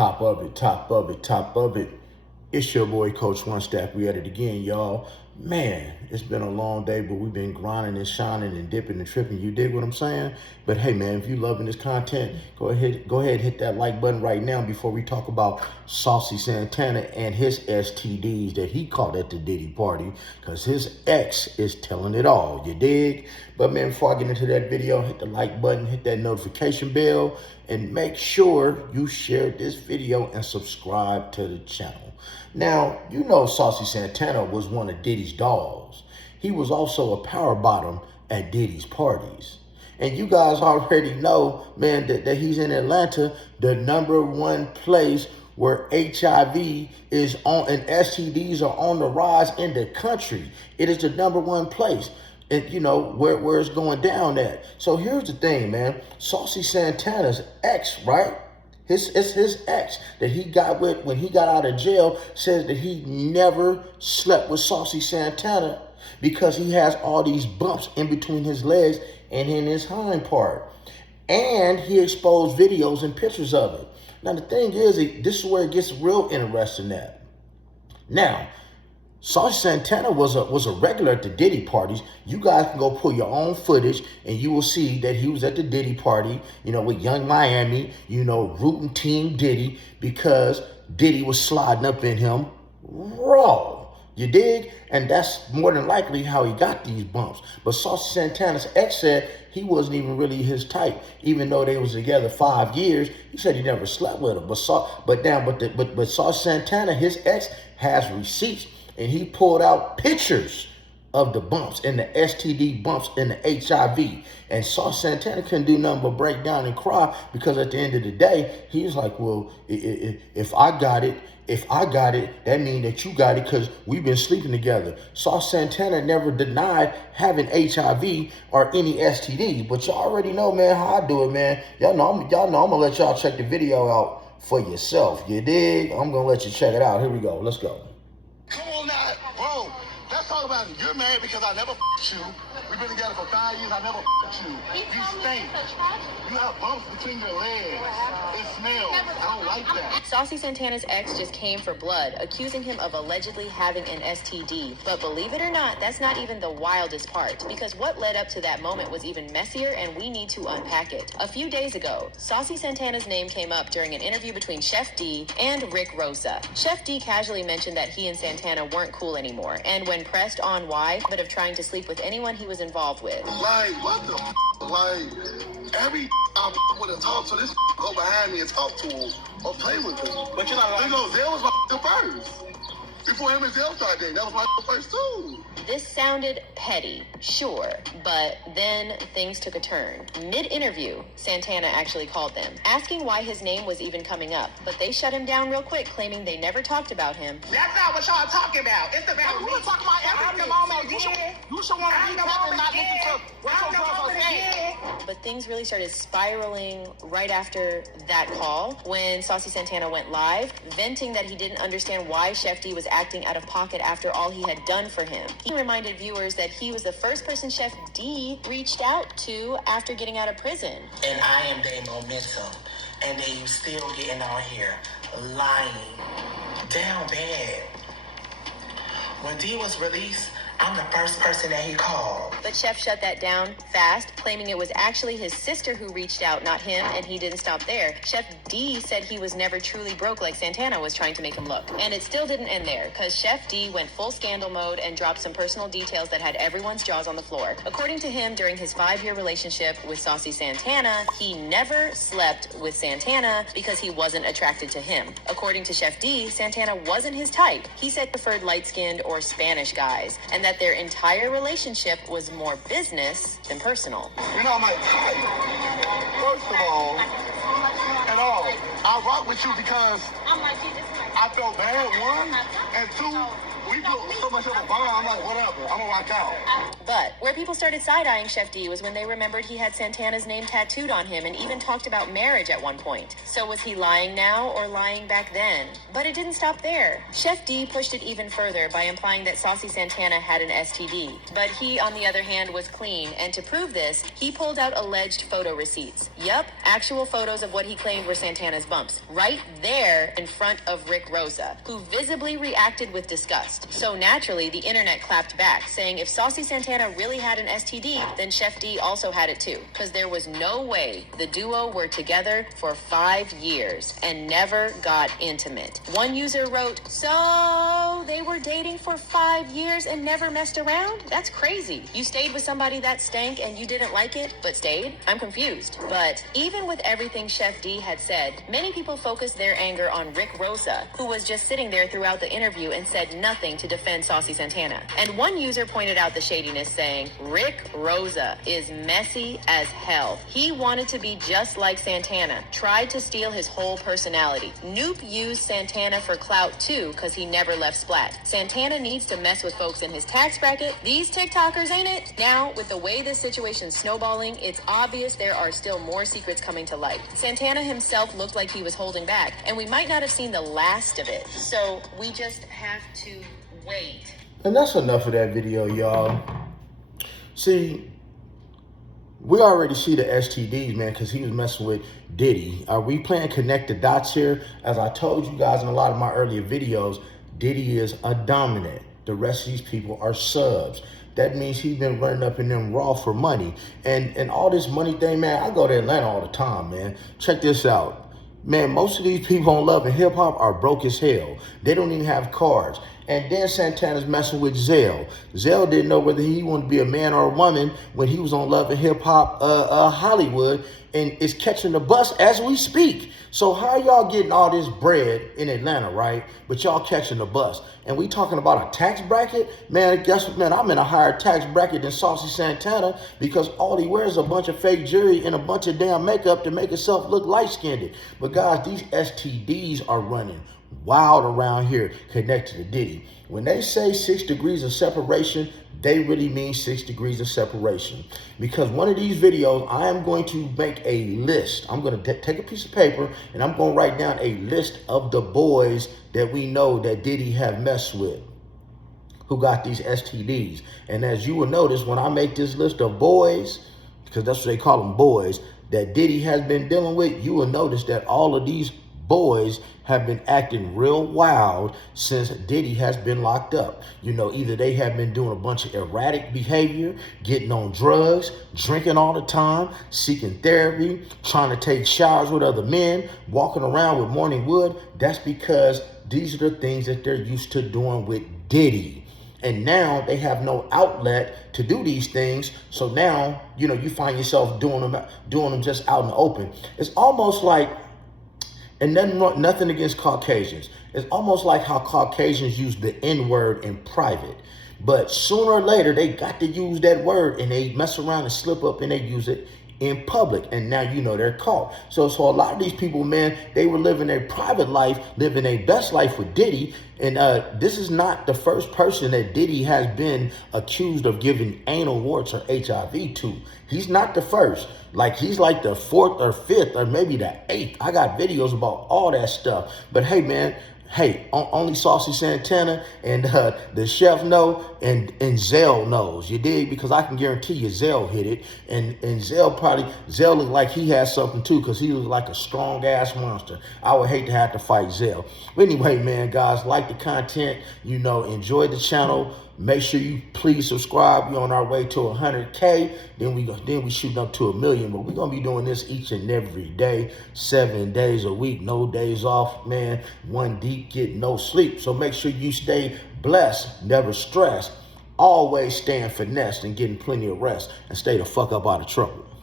Top of it, top of it, top of it. It's your boy, Coach One Stack. We at it again, y'all. Man, it's been a long day, but we've been grinding and shining and dipping and tripping. You dig what I'm saying? But hey, man, if you loving this content, go ahead and hit that like button right now before we talk about Saucy Santana and his STDs that he caught at the Diddy party, because his ex is telling it all. You dig? But man, before I get into that video, hit the like button, hit that notification bell, and make sure you share this video and subscribe to the channel. Now, you know Saucy Santana was one of Diddy's dogs. He was also a power bottom at Diddy's parties. And you guys already know, man, that he's in Atlanta, the #1 place where HIV is on and STDs are on the rise in the country. It is the #1 place. And you know where it's going down at. So here's the thing, man. Saucy Santana's ex, right? It's his ex that he got with when he got out of jail, says that he never slept with Saucy Santana because he has all these bumps in between his legs and in his hind part. And he exposed videos and pictures of it. Now the thing is, this is where it gets real interesting at. Now, Saucy Santana was a regular at the Diddy parties. You guys can go pull your own footage and you will see that he was at the Diddy party, you know, with Young Miami, you know, rooting Team Diddy because Diddy was sliding up in him raw. You dig? And that's more than likely how he got these bumps. But Saucy Santana's ex said he wasn't even really his type, even though they was together 5 years. He said he never slept with her. But Saucy Santana, his ex, has receipts. And he pulled out pictures of the bumps and the STD bumps and the HIV. And Saucy Santana couldn't do nothing but break down and cry because at the end of the day, he was like, well, if I got it, that means that you got it because we've been sleeping together. Saucy Santana never denied having HIV or any STD. But y'all already know, man, how I do it, man. Y'all know I'm gonna let y'all check the video out for yourself. You dig? I'm gonna let you check it out. Here we go. Let's go. Come on now, bro. Let's talk about it. You're mad because I never f***ed you. We've been together for 5 years. I never f***ed you. You stink. You have bumps between your legs. It smells. I don't like that. Saucy Santana's ex just came for blood, accusing him of allegedly having an STD. But believe it or not, that's not even the wildest part, because what led up to that moment was even messier, and we need to unpack it. A few days ago, Saucy Santana's name came up during an interview between Chef D and Rick Rosa. Chef D casually mentioned that he and Santana weren't cool anymore, and when pressed on why, but of trying to sleep with anyone he was involved with. Like, what the f***? Like, every I with a talk to this go behind me and talk to him or play with him. But you're not like, Zell was my first. Before him and Zell started dating, that was my first too. This sounded petty, sure, but then things took a turn. Mid-interview, Santana actually called them, asking why his name was even coming up, but they shut him down real quick, claiming they never talked about him. That's not what y'all talking about. It's about me. We're talking about everything. You should want to be tough and not listen to what your girls are saying. But things really started spiraling right after that call, when Saucy Santana went live, venting that he didn't understand why Chef D was acting out of pocket after all he had done for him. He reminded viewers that he was the first person Chef D reached out to after getting out of prison. And I am their momentum. And then you still getting on here lying. Down bad. When D was released, I'm the first person that he called. But Chef shut that down fast, claiming it was actually his sister who reached out, not him, and he didn't stop there. Chef D said he was never truly broke like Santana was trying to make him look. And it still didn't end there, because Chef D went full scandal mode and dropped some personal details that had everyone's jaws on the floor. According to him, during his 5-year relationship with Saucy Santana, he never slept with Santana because he wasn't attracted to him. According to Chef D, Santana wasn't his type. He said preferred light-skinned or Spanish guys, and that their entire relationship was more business than personal. You're not my type. First of all, I rock with you because I felt bad, one, and two, we built so much of a bond. I'm like, whatever. I'm gonna rock out. But where people started side-eyeing Chef D was when they remembered he had Santana's name tattooed on him and even talked about marriage at one point. So was he lying now or lying back then? But it didn't stop there. Chef D pushed it even further by implying that Saucy Santana had an STD. But he, on the other hand, was clean, and to prove this, he pulled out alleged photo receipts. Yup, actual photos of what he claimed were Santana's bumps, right there in front of Rick Rosa, who visibly reacted with disgust. So naturally, the internet clapped back, saying if Saucy Santana really had an STD, then Chef D also had it too, because there was no way the duo were together for 5 years and never got intimate. One user wrote, so they were dating for 5 years and never messed around? That's crazy. You stayed with somebody that stank and you didn't like it, but stayed? I'm confused. But even with everything Chef D had said, many people focused their anger on Rick Rosa, who was just sitting there throughout the interview and said nothing to defend Saucy Santana. And one user pointed out the shadiness, saying, Rick Rosa is messy as hell. He wanted to be just like Santana, tried to steal his whole personality. Noop used Santana for clout too, because he never left Splat. Santana needs to mess with folks in his tax bracket. These TikTokers, ain't it? Now, with the way this situation's snowballing, it's obvious there are still more secrets coming to light. Santana himself looked like he was holding back, and we might not have seen the last of it. So we just have to wait. And that's enough of that video, y'all. See, we already see the STDs, man, because he was messing with Diddy. Are we playing connect the dots here? As I told you guys in a lot of my earlier videos, Diddy is a dominant. The rest of these people are subs. That means he's been running up in them raw for money. And all this money thing, man, I go to Atlanta all the time, man. Check this out. Man, most of these people on Love and Hip Hop are broke as hell. They don't even have cars. And then Santana's messing with Zell. Zell didn't know whether he wanted to be a man or a woman when he was on Love and Hip Hop Hollywood, and is catching the bus as we speak. So how y'all getting all this bread in Atlanta, right? But y'all catching the bus. And we talking about a tax bracket? Man, guess what, man? I'm in a higher tax bracket than Saucy Santana because all he wears is a bunch of fake jewelry and a bunch of damn makeup to make himself look light-skinned. But guys, these STDs are running wild around here connected to Diddy. When they say 6 degrees of separation, they really mean 6 degrees of separation. Because one of these videos, I am going to make a list. I'm going to take a piece of paper and I'm going to write down a list of the boys that we know that Diddy have messed with, who got these STDs. And as you will notice, when I make this list of boys, because that's what they call them, boys, that Diddy has been dealing with, you will notice that all of these boys have been acting real wild since Diddy has been locked up. You know, either they have been doing a bunch of erratic behavior, getting on drugs, drinking all the time, seeking therapy, trying to take showers with other men, walking around with morning wood. That's because these are the things that they're used to doing with Diddy. And now they have no outlet to do these things. So now, you know, you find yourself doing them just out in the open. It's almost like, and nothing against Caucasians. It's almost like how Caucasians use the N-word in private. But sooner or later, they got to use that word and they mess around and slip up and they use it in public. And now, you know, they're caught. So a lot of these people, man, they were living their private life, living their best life with Diddy. And this is not the first person that Diddy has been accused of giving anal warts or HIV to. He's not the first. Like, he's like the 4th or 5th or maybe the 8th. I got videos about all that stuff. But hey, man, only Saucy Santana and the chef know, and Zell knows, you dig? Because I can guarantee you Zell hit it, and Zell looked like he has something too, because he was like a strong ass monster. I would hate to have to fight Zell. But anyway, man, guys, like the content, you know, enjoy the channel. Make sure you please subscribe. We're on our way to 100K. Then we shooting up to 1 million. But we're gonna be doing this each and every day, 7 days a week, no days off, man. One deep, get no sleep. So make sure you stay blessed, never stressed, always staying finessed and getting plenty of rest, and stay the fuck up out of trouble.